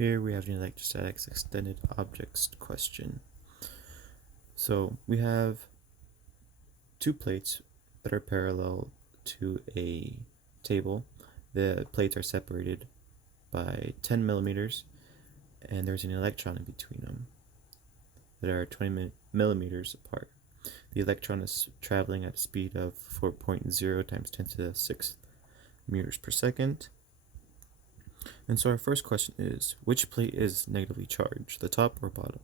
Here we have an electrostatics extended objects question. So we have two plates that are parallel to a table. The plates are separated by 10 millimeters, and there's an electron in between them that are 20 millimeters apart. The electron is traveling at a speed of 4.0 times 10 to the 6th meters per second. And so our first question is, which plate is negatively charged, the top or bottom?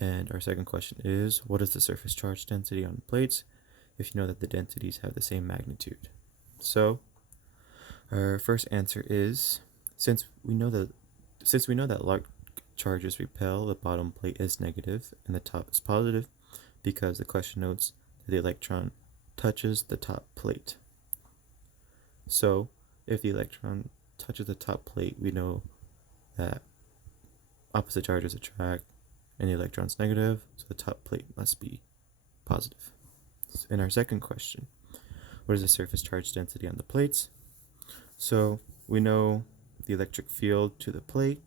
And our second question is, what is the surface charge density on the plates if you know that the densities have the same magnitude? So our first answer is, since we know that large charges repel, the bottom plate is negative and the top is positive, because the question notes that the electron touches the top plate. So if the electron touches the top plate, we know that opposite charges attract and the electron's negative, so the top plate must be positive. In our second question, what is the surface charge density on the plates? So we know the electric field to the plate,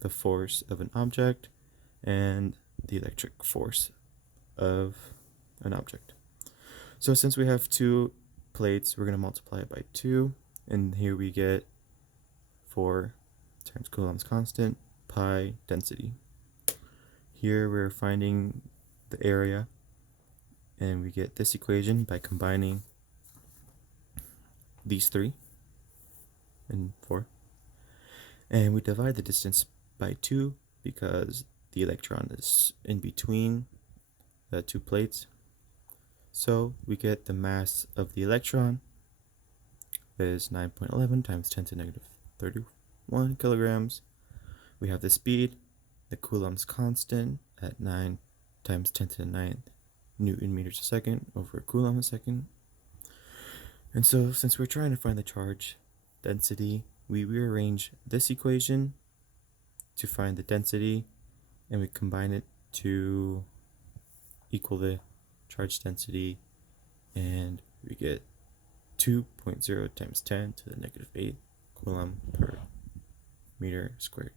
the force of an object, and the electric force of an object. So since we have two plates, we're going to multiply it by 2, and here we get 4 times Coulomb's constant, pi density. Here we're finding the area, and we get this equation by combining these 3 and 4. And we divide the distance by 2 because the electron is in between the two plates. So we get the mass of the electron is 9.11 times 10 to the negative 31 kilograms. We have the speed, the Coulomb's constant, at 9 times 10 to the 9th Newton meters a second over Coulomb a second. And so since we're trying to find the charge density, we rearrange this equation to find the density, and we combine it to equal the charge density, and we get 2.0 times 10 to the negative 8 Coulomb per meter squared.